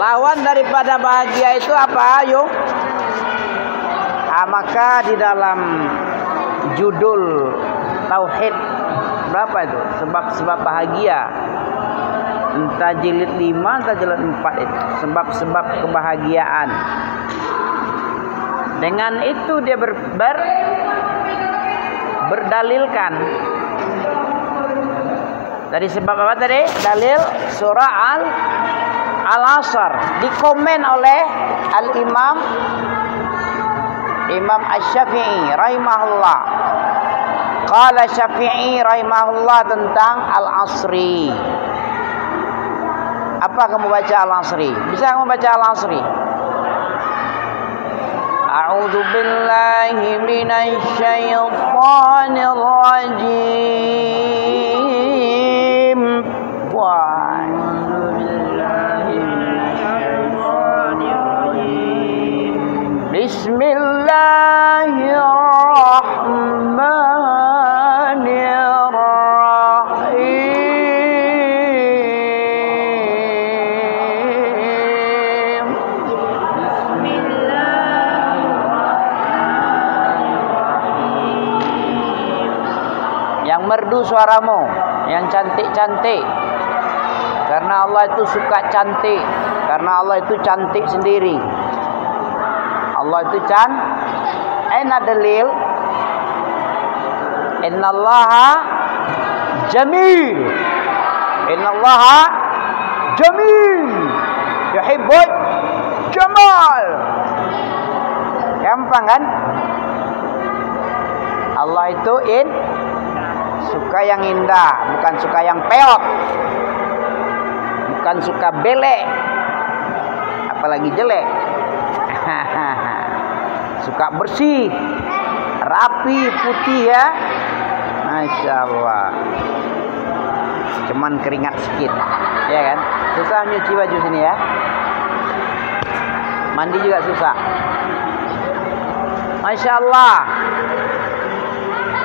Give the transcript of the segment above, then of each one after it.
Lawan daripada bahagia itu apa? Ayo. Maka di dalam judul tauhid berapa itu? Sebab-sebab bahagia. Entah jilid 5, entah jilid 4 itu. Sebab-sebab kebahagiaan. Dengan itu dia berdalilkan. Dari sebab apa tadi? Dalil surah Al-Asr. Dikomen oleh Al-Imam Asy-Syafi'i rahimahullah. Qala Syafi'i rahimahullah tentang Al-Asri. Apa kamu baca Al-Asri? Bisa kamu baca Al-Asri? A'udzu billahi minasy syaithanir rajim. Bismillahirrahmanirrahim. Yang merdu suaramu, yang cantik-cantik. Karena Allah itu suka cantik. Karena Allah itu cantik sendiri. Allah itu Aina dalil? Innallaha jamil. Innallaha jamil. Yuhibbul jamal. Gampang kan? Allah itu suka yang indah, bukan suka yang peot. Bukan suka belek. Apalagi jelek. Suka bersih, rapi, putih ya. Masya Allah. Cuman keringat sedikit, ya kan? Susah nyuci baju sini ya. Mandi juga susah. Masya Allah.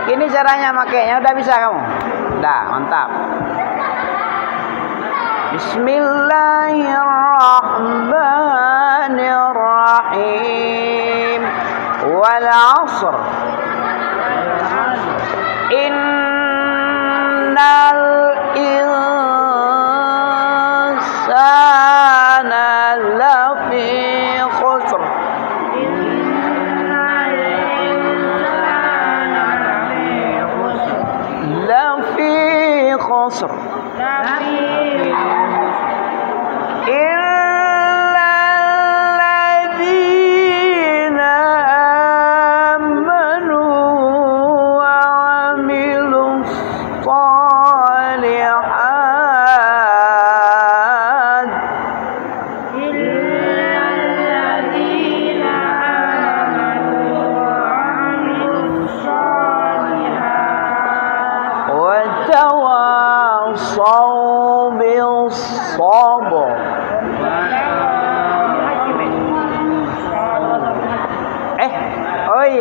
Ini caranya makainya. Udah bisa kamu? Udah, mantap. Bismillahirrahmanirrahim. Wal 'ashr. Innal insana lafi khusr. Lafi khusr.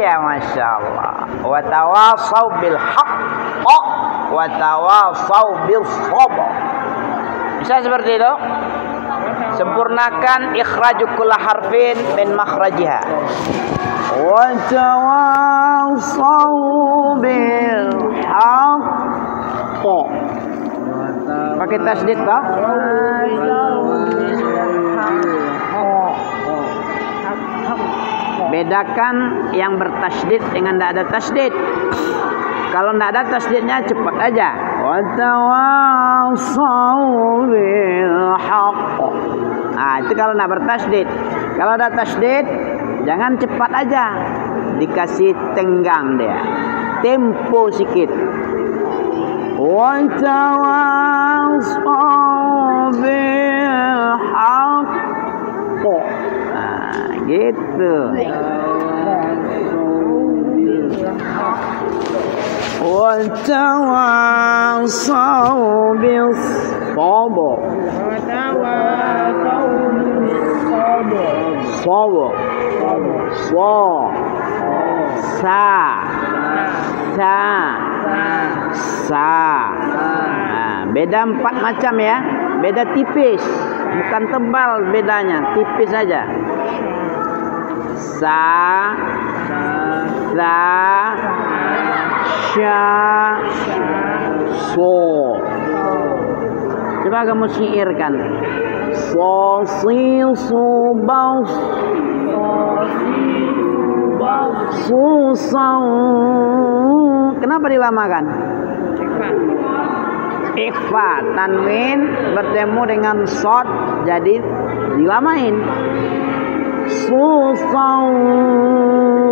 Masya Allah. Wa tawasau bil haqq wa tawasau bil sabr. Bisa seperti itu? Sempurnakan ikhraju kulla harfin min makhrajiha. Wa tawasau bil haqq. Pakai tasdid tak? Bedakan yang bertasdid dengan tidak ada tasdid. Kalau tidak ada tasdidnya cepat aja. Wa tawasau bil haqq. Nah, itu kalau tidak bertasdid. Kalau ada tasdid, jangan cepat aja. Dikasih tenggang dia. Tempo sedikit. Wa tawasau bil haqq. Gitu. Wa tawasau bis sabr. Sabr. Sa. Beda 4 macam ya. Beda tipis. bukan tebal bedanya, tipis saja. Sa, za, sya, so. Coba kamu syairkan. So, si, su, bau, susah. Kenapa dilamakan? Ikhfa, tanwin bertemu dengan shad jadi dilamain. Susah,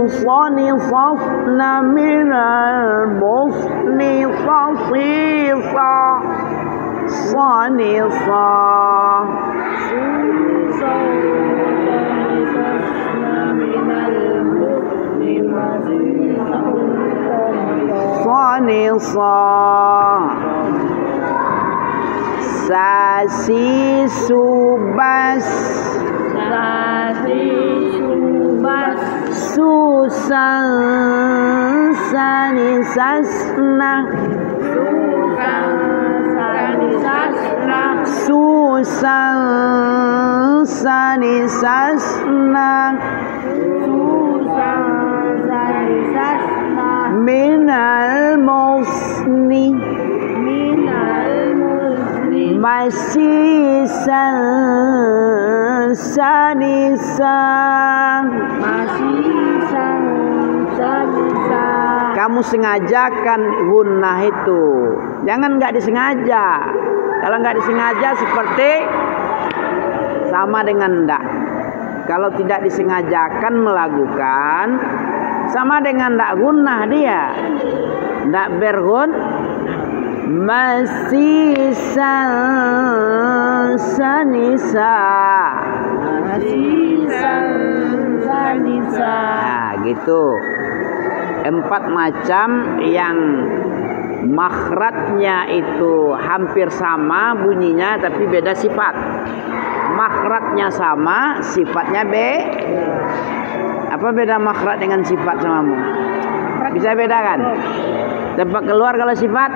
sani safna minal busni sasisa, sani sa. Sanisa sasi subas susan sanisasna susan sanisasna minal musni masih sanisa. Kamu sengajakan gunnah itu, jangan nggak disengaja. Kalau nggak disengaja seperti sama dengan ndak. Kalau tidak disengajakan melakukan sama dengan ndak gunnah dia, ndak bergun. Masih sanisa. Nah, gitu. 4 macam yang makhrajnya itu hampir sama bunyinya tapi beda sifat. Makhrajnya sama, sifatnya Apa beda makhraj dengan sifat samamu? Bisa bedakan? Tempat keluar kalau sifat?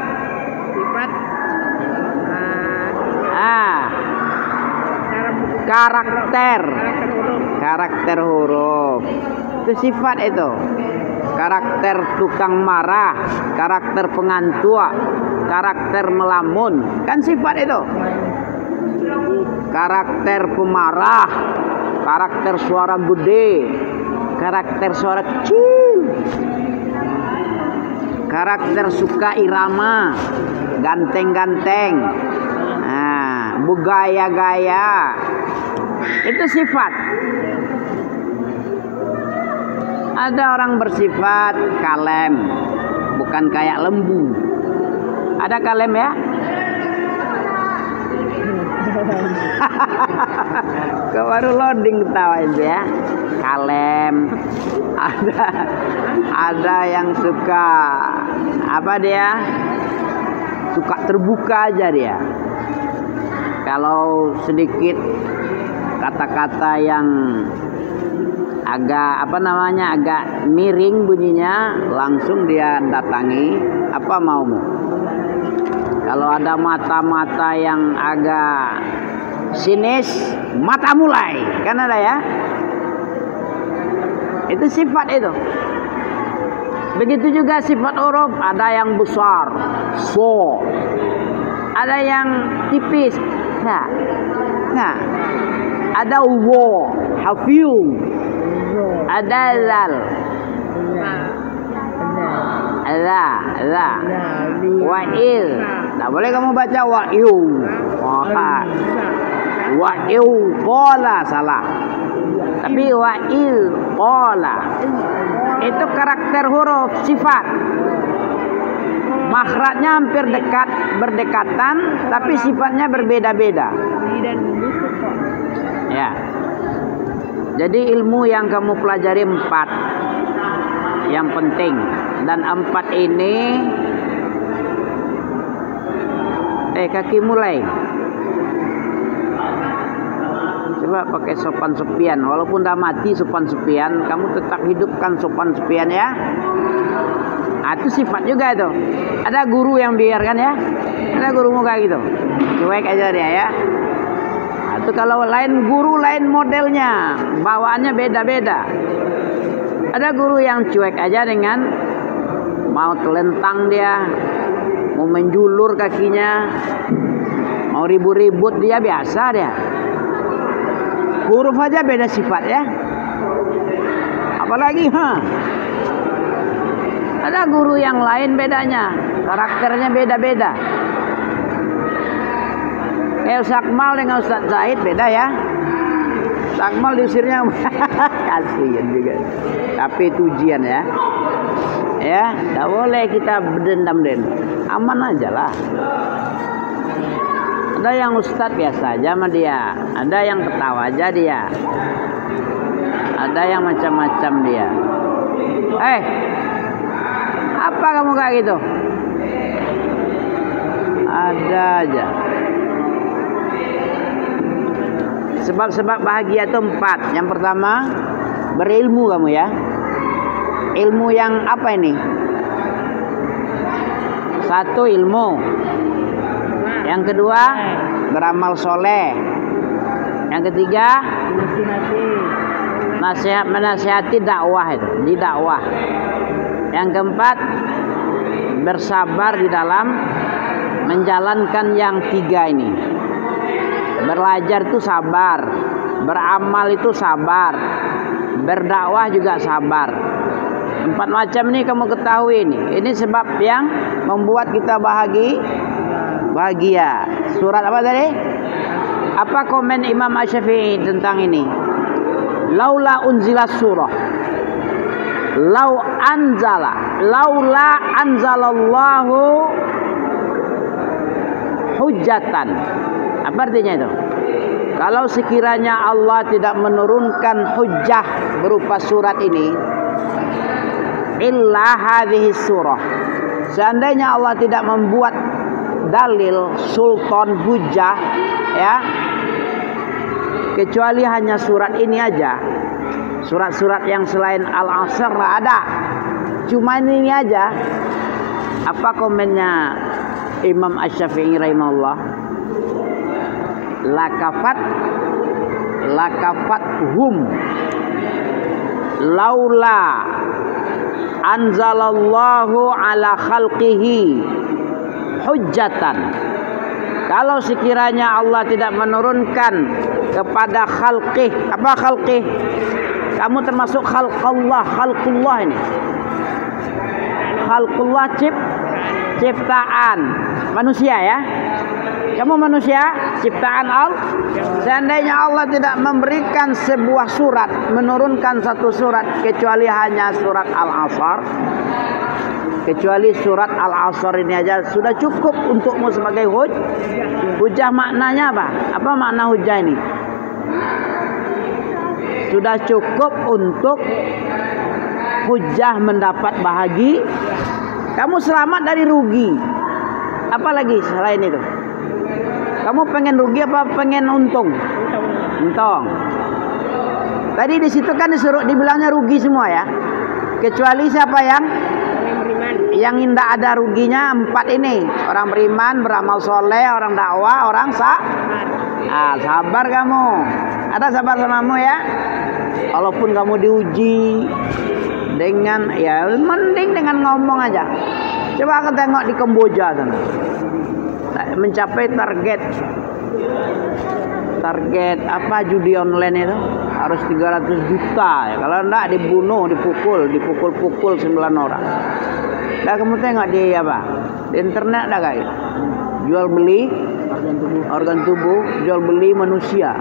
Karakter huruf. Itu sifat itu. Karakter tukang marah, karakter pengantua, karakter melamun, kan sifat itu. Karakter pemarah, karakter suara gede, karakter suara kecil, karakter suka irama, ganteng-ganteng, bergaya-gaya, itu sifat. Ada orang bersifat kalem, bukan kayak lembu. Ada kalem ya? Kau baru loading ketawa itu ya. Kalem. Ada yang suka apa dia? Suka terbuka aja dia. Kalau sedikit kata-kata yang agak agak miring bunyinya, langsung dia datangi, apa maumu. Kalau ada mata-mata yang agak sinis, mata mulai, kan ada ya. Itu sifat itu. Begitu juga sifat huruf, ada yang besar, so, ada yang tipis, nah, ada wo, hafiu, ada lal, wa'il. Nah, boleh kamu baca wa'il, wa'il pola salah, tapi wa'il pola itu karakter huruf sifat. Makhrajnya hampir berdekatan, tapi sifatnya berbeda-beda. Ya. Jadi ilmu yang kamu pelajari 4 yang penting, dan 4 ini kaki mulai. Coba pakai sopan sepian, walaupun dah mati sopan sepian, kamu tetap hidupkan sopan sepian ya. Itu sifat juga itu. Ada guru yang biarkan ya, ada guru muka gitu, cuek aja dia ya. Itu kalau lain guru lain modelnya, bawaannya beda-beda. Ada guru yang cuek aja dengan mau telentang dia, mau menjulur kakinya, mau ribut-ribut dia biasa dia. Huruf aja beda sifat ya. Apalagi ada guru yang lain bedanya, karakternya beda-beda. Kayak Ustaz Akmal dengan Ustaz Zaid beda ya. Ustaz Akmal diusirnya kasihan juga. Tapi itu ujian ya. Ya, tidak boleh kita berdendam-dendam. Aman aja lah. Ada yang ustadz biasa aja sama dia. Ada yang ketawa aja dia. Ada yang macam-macam dia. Apa kamu kayak gitu? Ada aja. Sebab-sebab bahagia itu 4. Yang pertama, berilmu kamu ya. Ilmu yang apa ini? 1 ilmu. Yang kedua, beramal soleh. Yang ketiga, menasihati dakwah itu, di dakwah. Yang keempat, bersabar di dalam menjalankan yang 3 ini. Belajar itu sabar, beramal itu sabar, berdakwah juga sabar. 4 macam ini kamu ketahui ini. Ini sebab yang membuat kita bahagia. Surat apa tadi? Apa komen Imam Asy-Syafi'i tentang ini? Laula unzilas surah. Laula anzalallahu hujjatan. Apa artinya itu? Kalau sekiranya Allah tidak menurunkan hujjah berupa surat ini, illa hadhihi surah. Seandainya Allah tidak membuat dalil sultan hujjah ya, kecuali hanya surat ini aja. Surat-surat yang selain Al-Asr ada, cuma ini aja. Apa komennya Imam Asy-Syafi'i rahimahullah? Lakafat hum laula anzalallahu ala khalqihi hujjatan. Kalau sekiranya Allah tidak menurunkan kepada khalqih. Apa khalqih? Kamu termasuk khalqullah ini. Khalqullah ciptaan manusia ya. Kamu manusia, ciptaan Allah. Seandainya Allah tidak memberikan sebuah surat, menurunkan satu surat, kecuali hanya surat Al-Asr. Kecuali surat Al-Asr ini aja sudah cukup untukmu sebagai hujjah. Maknanya apa? Apa makna hujjah ini? Sudah cukup untuk hujjah mendapat bahagia. Kamu selamat dari rugi. Apalagi selain itu? Kamu pengen rugi apa pengen untung? Untung. Tadi di situ kan disuruh dibilangnya rugi semua ya. Kecuali siapa yang tidak ada ruginya 4 ini. Orang beriman, beramal soleh, orang dakwah, orang sabar kamu. Ada sabar samamu ya. Walaupun kamu diuji dengan ya mending dengan ngomong aja. Coba aku tengok di Kamboja sana. Mencapai target apa judi online itu harus 300 juta ya. Kalau enggak dipukul 9 orang. Dah kamu tengok di apa? Di internet dah guys. Jual beli organ tubuh, jual beli manusia.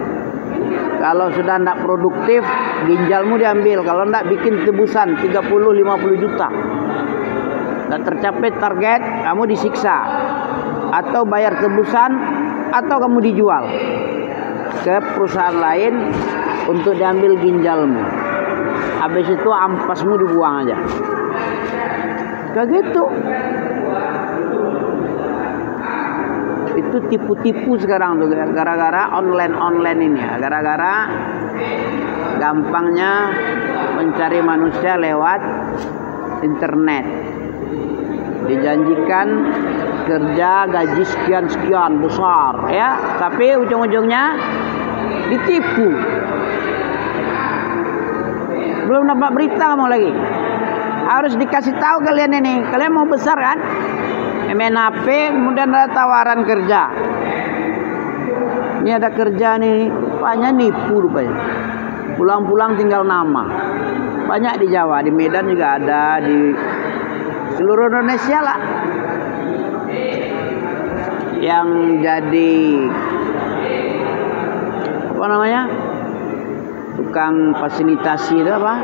Kalau sudah enggak produktif, ginjalmu diambil. Kalau enggak bikin tebusan 30-50 juta. Enggak tercapai target, kamu disiksa. Atau bayar tebusan, atau kamu dijual ke perusahaan lain untuk diambil ginjalmu. Habis itu ampasmu dibuang aja. Kayak gitu. Itu tipu-tipu sekarang tuh gara-gara online ini ya. Gara-gara gampangnya mencari manusia lewat internet. Dijanjikan kerja gaji sekian besar ya, tapi ujung-ujungnya ditipu. Belum dapat berita kamu lagi. Harus dikasih tahu kalian ini. Kalian mau besar kan? Main HP, kemudian ada tawaran kerja. Ini ada kerja nih, rupanya nipu rupanya. Pulang-pulang tinggal nama. Banyak di Jawa, di Medan juga ada, di seluruh Indonesia lah. Yang jadi apa namanya? Tukang fasilitasi itu apa?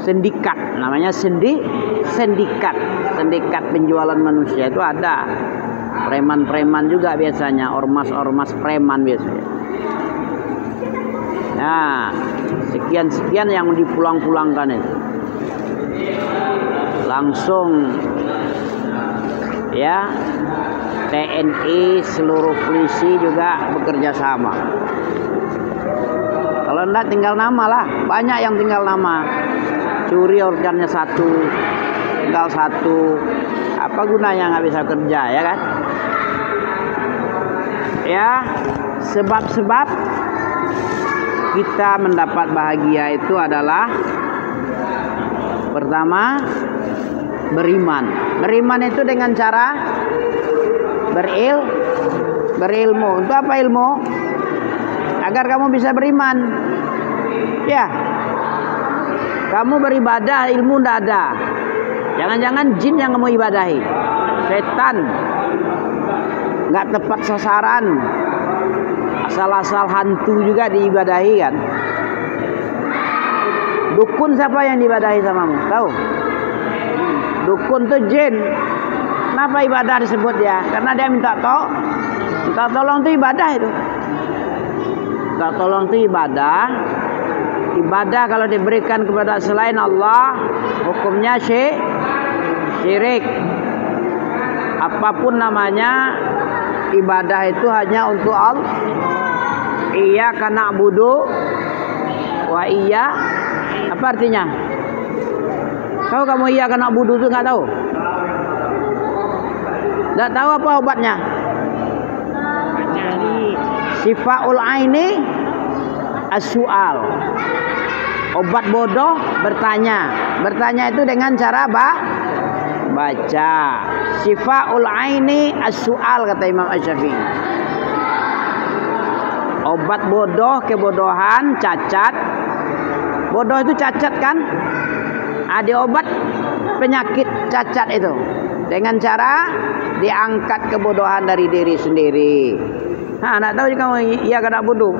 Sindikat, namanya sindikat penjualan manusia itu ada. Preman-preman juga biasanya, ormas-ormas preman biasanya. Nah, sekian yang dipulang-pulangkan itu. Langsung ya, TNI, seluruh polisi juga bekerja sama. Kalau enggak tinggal nama lah, banyak yang tinggal nama. Curi organnya satu, tinggal satu. Apa gunanya nggak bisa kerja, ya kan? Ya, sebab-sebab kita mendapat bahagia itu adalah pertama, beriman. Beriman itu dengan cara berilmu. Untuk apa ilmu? Agar kamu bisa beriman. Ya. Kamu beribadah, ilmu tidak ada. Jangan-jangan jin yang kamu ibadahi, setan, nggak tepat sasaran, asal-asal hantu juga diibadahi kan. Dukun siapa yang diibadahi samamu? Tahu? Dukun tuh jin. Kenapa ibadah disebut dia? Karena dia minta tolong itu ibadah itu. Minta tolong itu ibadah. Ibadah kalau diberikan kepada selain Allah, hukumnya syirik. Apapun namanya, ibadah itu hanya untuk Allah. Iyyaka na'budu wa iya. Apa artinya? Tahu kamu iyyaka na'budu itu nggak tahu? Nggak tahu apa obatnya? Sifaul aini as-su'al. Obat bodoh bertanya. Bertanya itu dengan cara baca. Sifaul aini as-su'al, kata Imam Asy-Syafi'i. Obat bodoh, kebodohan, cacat. Bodoh itu cacat kan? Ada obat penyakit cacat itu. Dengan cara diangkat kebodohan dari diri sendiri. Nah, nak tahu juga kamu iya kena bodoh.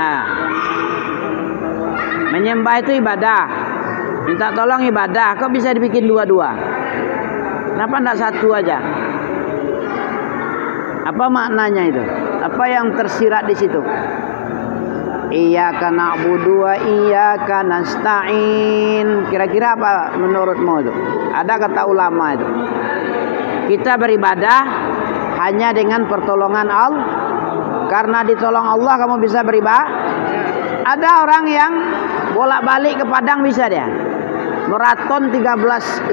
Nah, menyembah itu ibadah. Minta tolong ibadah. Kok bisa dibikin dua-dua? Kenapa tidak satu aja? Apa maknanya itu? Apa yang tersirat di situ? Iyyaka na'budu wa iyyaka nasta'in. Kira-kira apa menurutmu itu? Ada kata ulama itu. Kita beribadah hanya dengan pertolongan Allah. Karena ditolong Allah kamu bisa beribadah. Ada orang yang bolak-balik ke Padang bisa dia. Maraton 15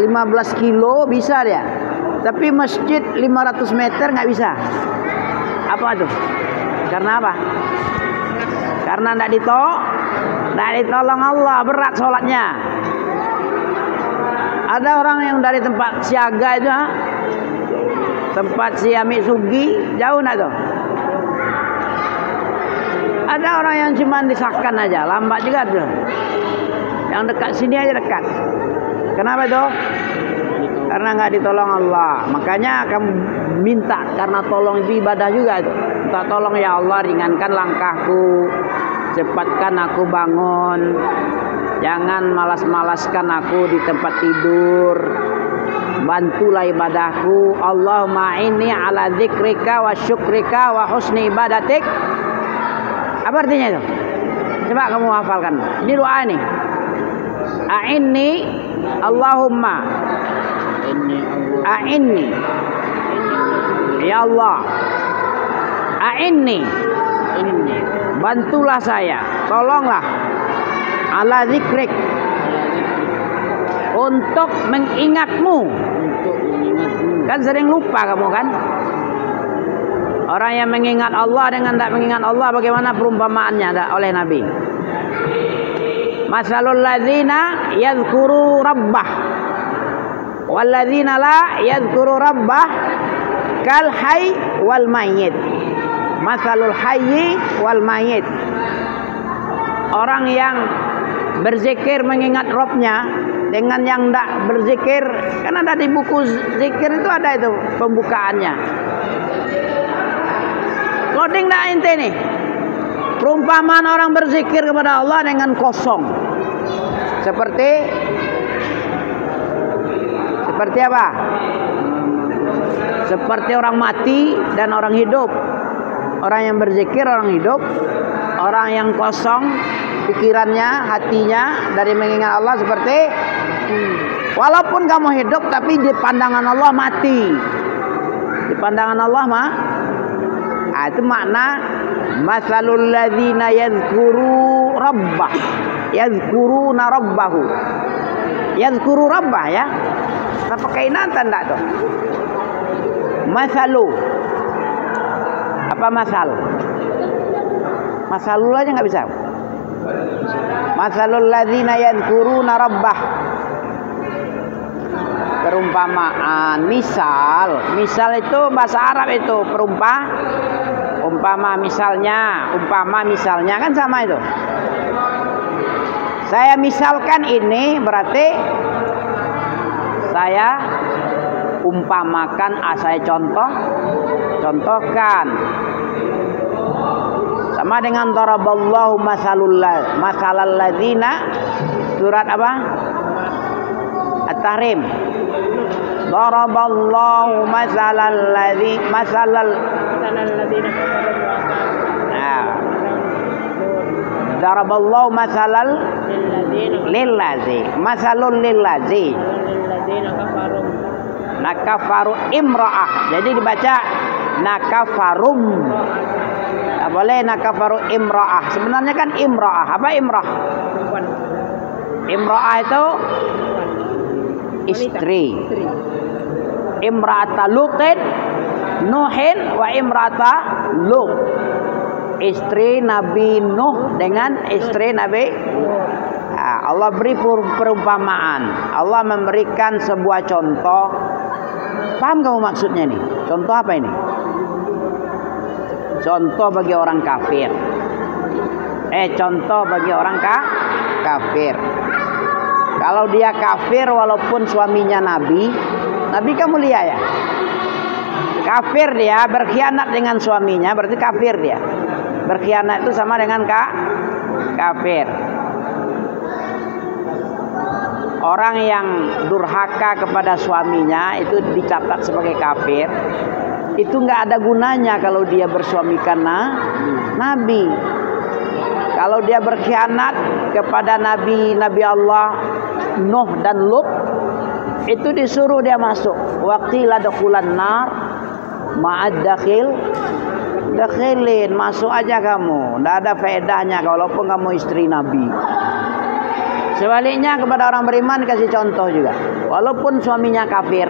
kilo bisa dia. Tapi masjid 500 meter nggak bisa. Apa tuh? Karena apa? Karena tidak ditolong Allah, berat sholatnya. Ada orang yang dari tempat siaga itu, tempat si Amik Sugi, jauh nak tuh. Ada orang yang cuma disahkan aja, lambat juga tuh. Yang dekat sini aja dekat. Kenapa tuh? Karena nggak ditolong Allah. Makanya kamu minta, karena tolong itu ibadah juga itu. Minta tolong, ya Allah, ringankan langkahku, cepatkan aku bangun, jangan malas-malaskan aku di tempat tidur, bantulah ibadahku. Allahumma inni ala dzikrika wa syukrika wa husni ibadatik. Apa artinya itu? Coba kamu hafalkan. Ini doa nih. A'inni Allahumma a'inni, ya Allah, a'inni, bantulah saya, tolonglah, ala zikrik, untuk mengingatmu, Kan sering lupa kamu kan? Orang yang mengingat Allah dengan tidak mengingat Allah, bagaimana perumpamaannya oleh Nabi? Masalul ladzina yadhkuru rabbah wal ladzina la yadhkuru rabbah kal hayy wal mayyit. Masalul hayyi wal mayyit. Orang yang berzikir mengingat Rabbnya dengan yang tidak berzikir, kan ada di buku zikir itu ada itu pembukaannya. Loading tak ente nih. Perumpamaan orang berzikir kepada Allah dengan kosong. Seperti apa? Seperti orang mati dan orang hidup. Orang yang berzikir orang hidup, orang yang kosong pikirannya, hatinya dari mengingat Allah seperti walaupun kamu hidup tapi di pandangan Allah mati. Di pandangan Allah mah. Itu makna masalul ladzina yadhkuru rabbah yadhkuruna rabbahu. Yadhkuru rabbah ya. Apa kainatan enggak tuh? Masalu. Apa masal? Masalul aja enggak bisa. Masalul ladzina yadhkuruna rabbah. Perumpamaan, misal itu bahasa Arab itu umpama misalnya kan sama itu. Saya misalkan ini berarti saya umpamakan, saya contohkan. Sama dengan daraballahu masalal ladzina, surat apa? At-Tahrim. Daraballahu masalal daraballahu masalal masalul lillazi nakafaru imra'ah. Jadi dibaca nakafarum. Tak boleh nakafaru imra'ah. Sebenarnya kan imra'ah. Apa imra'ah? Imra'ah itu istri. Imra'ata Lutin Nuhin wa imra'ata Lut. Istri Nabi Nuh dengan istri Nabi Allah beri perumpamaan. Allah memberikan sebuah contoh. Paham kamu maksudnya nih? Contoh apa ini? Contoh bagi orang kafir. Contoh bagi orang kafir. Kalau dia kafir walaupun suaminya Nabi kan mulia ya. Kafir dia, berkhianat dengan suaminya berarti kafir dia. Berkhianat itu sama dengan kafir. Orang yang durhaka kepada suaminya itu dicatat sebagai kafir. Itu nggak ada gunanya kalau dia bersuamikan Nabi. Kalau dia berkhianat kepada Nabi Allah Nuh dan Lut, itu disuruh dia masuk. Waqila dakhulan nar ma'ad dakhilin, masuk aja kamu. Nggak ada faedahnya walaupun kamu istri Nabi. Sebaliknya kepada orang beriman kasih contoh juga. Walaupun suaminya kafir.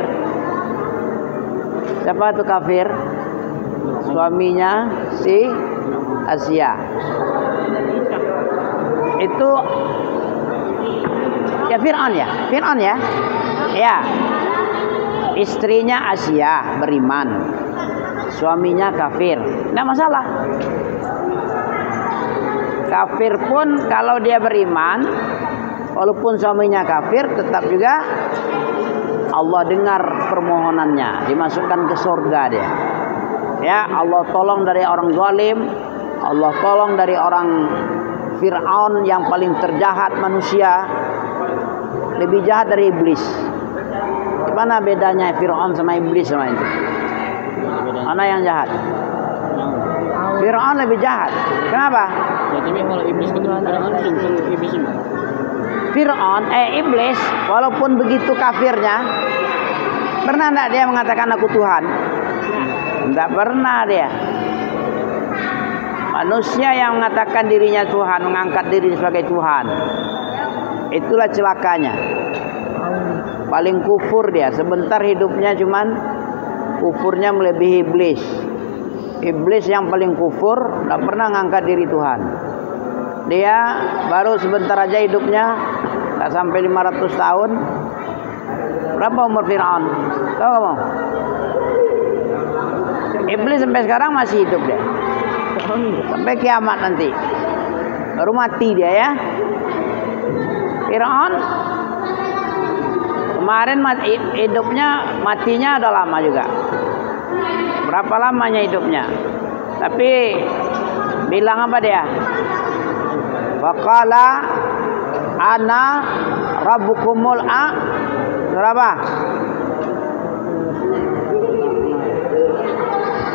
Siapa itu kafir? Suaminya si Asia. Itu ya Fir'aun ya. Ya. Istrinya Asia beriman. Suaminya kafir. Tidak masalah. Kafir pun kalau dia beriman, walaupun suaminya kafir, tetap juga Allah dengar permohonannya, dimasukkan ke surga dia. Ya, Allah tolong dari orang zalim, Allah tolong dari orang Fir'aun yang paling terjahat manusia, lebih jahat dari iblis. Mana bedanya Fir'aun sama iblis sama itu? Mana yang jahat? Fir'aun lebih jahat. Kenapa? Tapi kalau iblis itu Fir'aun, iblis, walaupun begitu kafirnya, pernah enggak dia mengatakan aku Tuhan? Enggak pernah dia. Manusia yang mengatakan dirinya Tuhan, mengangkat diri sebagai Tuhan, itulah celakanya. Paling kufur dia. Sebentar hidupnya cuman kufurnya melebihi iblis. Iblis yang paling kufur, tidak pernah ngangkat diri Tuhan. Dia baru sebentar aja hidupnya, nggak sampai 500 tahun. Berapa umur Fir'aun? Tahu kamu? Iblis sampai sekarang masih hidup dia. Sampai kiamat nanti. Baru mati dia ya. Fir'aun kemarin matinya udah lama juga. Berapa lamanya hidupnya? Tapi bilang apa dia? Waqala ana rabbukumul berapa?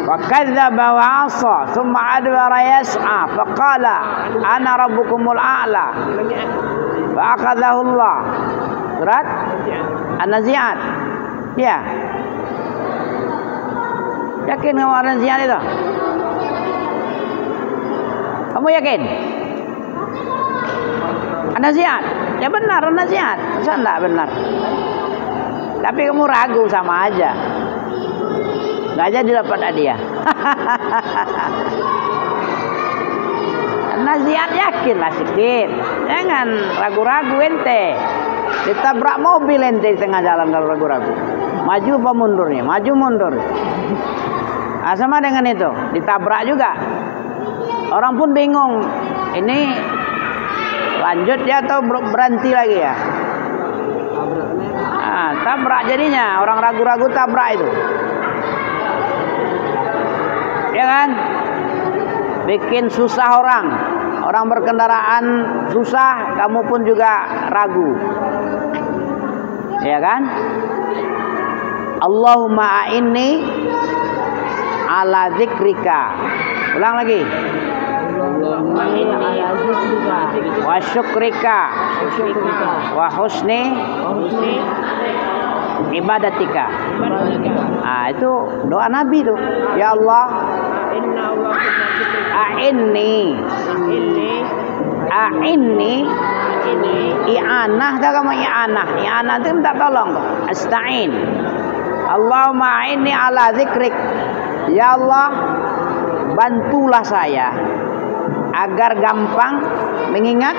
Wa kadzdzaba wa 'asa tsumma adbara yas'a faqala ana rabbukumul a'la wa akhadhahu Allah. Surat An-Nazi'at. Ya. Yakin kamu An-Nazi'at itu? Kamu yakin? An-Nazi'at. Ya benar An-Nazi'at. Masa enggak benar? Tapi kamu ragu sama aja. Enggak jadi dapat hadiah. An-Nazi'at yakinlah sedikit. Jangan ragu-ragu ente. Ditabrak mobil ente di tengah jalan kalau ragu-ragu. Maju apa mundurnya? Maju mundur. Nah, sama dengan itu, ditabrak juga. Orang pun bingung. Ini lanjut ya atau berhenti lagi ya? Nah, tabrak jadinya. Orang ragu-ragu tabrak itu. Ya kan? Bikin susah orang. Orang berkendaraan susah, kamu pun juga ragu. Ya kan? Allahumma a'inni ala zikrika. Ulang lagi. Allahumma inni ala zikrika Wa syukrika. Wa husni ibadatika. Ah, itu doa Nabi tuh. Ya Allah, a'inni i'anah. Dah kamu i'anah. I'anah itu minta tolong. Asta'in. Allahumma a'inni ala zikrik. Ya Allah, bantulah saya agar gampang mengingat.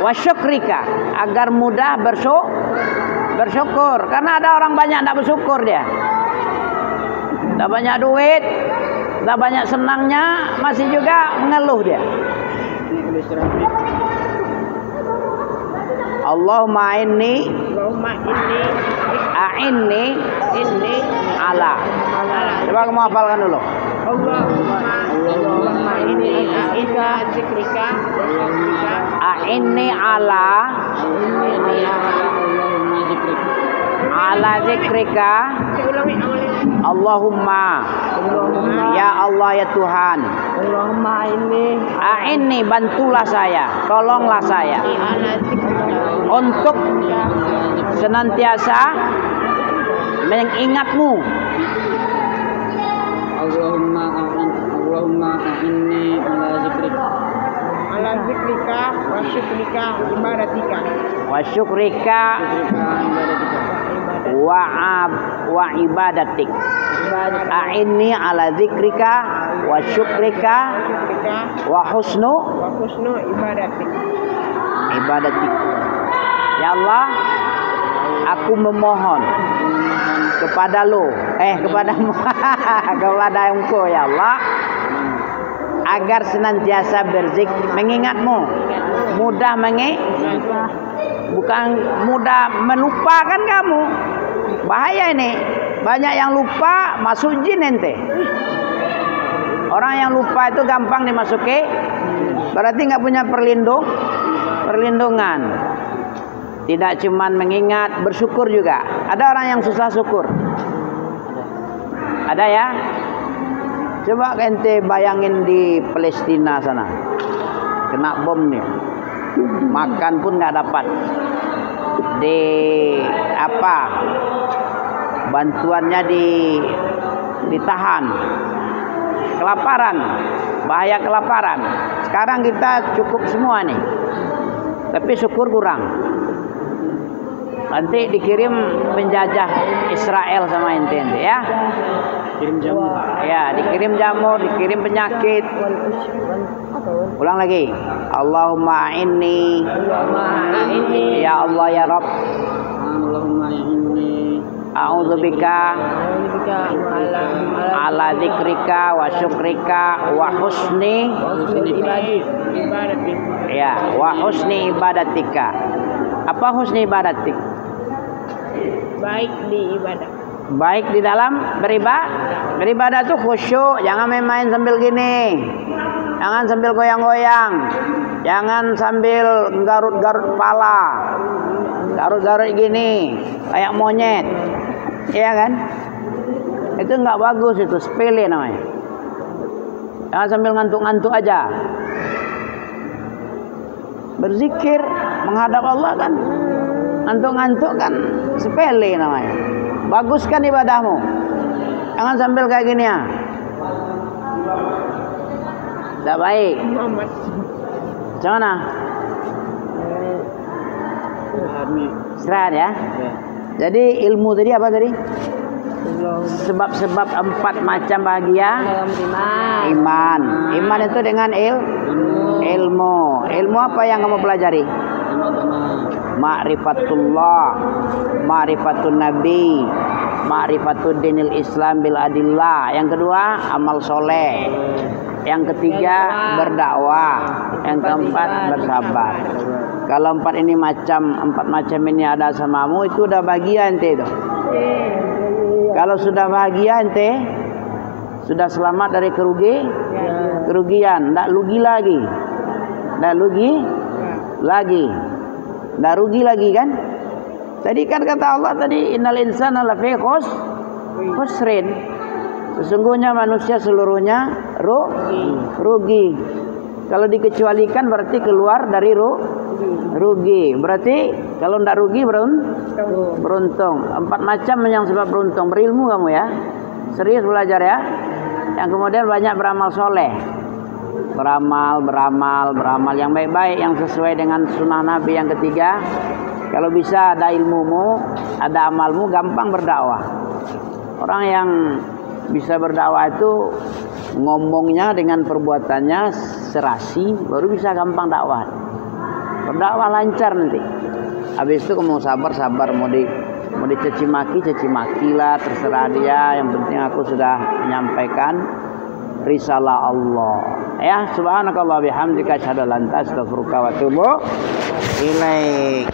Wa syukrika, agar mudah bersyukur. Karena ada orang banyak tidak bersyukur dia. Tidak banyak duit, tidak banyak senangnya, masih juga mengeluh dia. Allahumma inni ala. Coba kamu hafalkan dulu. Allahumma inni a'inka zikrika A'inni ala zikrika. Allahumma, ya Allah ya Tuhan. Allahumma a'inni, bantulah saya, tolonglah saya untuk senantiasa mengingatmu. Allahumma a'inni ala zikrika wa syukrika ibadatika. Wa syukrika wa ibadatik. A'inni ala zikrika wa syukrika wa husnu ibadatik. Ya Allah, aku memohon kepadamu kepada Engkau ya Allah, agar senantiasa mengingatmu, bukan mudah melupakan kamu. Bahaya ini, banyak yang lupa, masuk jin ente. Orang yang lupa itu gampang dimasuki, berarti nggak punya perlindungan. Tidak cuman mengingat, bersyukur juga. Ada orang yang susah syukur. Ada ya? Coba ente bayangin di Palestina sana, kena bom nih, makan pun nggak dapat. Bantuannya ditahan, kelaparan, bahaya kelaparan. Sekarang kita cukup semua nih, tapi syukur kurang. Nanti dikirim penjajah Israel sama ente ya. Kirim jamur. Ya, dikirim jamur, dikirim penyakit. Ulang lagi. Allahumma inni. Ya Allah ya Rabb. Allahumma inni A'udzubika ala dzikrika wa syukrika wa husni ibadatik. ya, wa husni ibadatika. Apa husni ibadatik? Baik di ibadah. Baik di dalam beribadah tuh khusyuk, jangan main-main sambil gini. Jangan sambil goyang-goyang. Jangan sambil garut-garut kepala. Garut-garut gini kayak monyet. Iya kan? Itu enggak bagus, itu sepele namanya. Jangan sambil ngantuk-ngantuk aja. Berzikir menghadap Allah kan ngantuk-ngantuk kan sepele namanya. Baguskan ibadahmu. Jangan sambil kayak gini ya. Tidak baik. Muhammad. Macam mana? Istirahat ya. Jadi ilmu tadi apa tadi? Sebab-sebab 4 macam bahagia. Iman. Iman itu dengan ilmu. Ilmu apa yang kamu pelajari? Ma'rifatullah, ma'rifatun nabi, ma'rifatud dinil Islam bil adillah. Yang kedua, amal soleh. Yang ketiga, berdakwah. Yang keempat, bersabar. Kalau 4 macam ini ada samamu, itu udah bahagia ente itu. Kalau sudah bahagia ente, sudah selamat dari kerugian, ndak rugi lagi. Ndak rugi lagi kan? Tadi kan kata Allah tadi, innal insana lafi khusrin. Sesungguhnya manusia seluruhnya rugi. Kalau dikecualikan berarti keluar dari rugi. Berarti kalau ndak rugi beruntung. 4 macam yang sebab beruntung. Berilmu kamu ya. Serius belajar ya. Yang kemudian banyak beramal soleh. Beramal yang baik-baik, yang sesuai dengan sunnah Nabi. Yang ketiga, kalau bisa ada ilmumu, ada amalmu, gampang berdakwah. Orang yang bisa berdakwah itu ngomongnya dengan perbuatannya serasi, baru bisa gampang dakwah. Berdakwah lancar nanti. Habis itu kamu sabar, mau dicaci maki lah, terserah dia. Yang penting aku sudah menyampaikan risalah Allah. Ya, subhanakallah bihamdika asyhadu an la ilaha illa anta astaghfiruka wa atubu ilaik.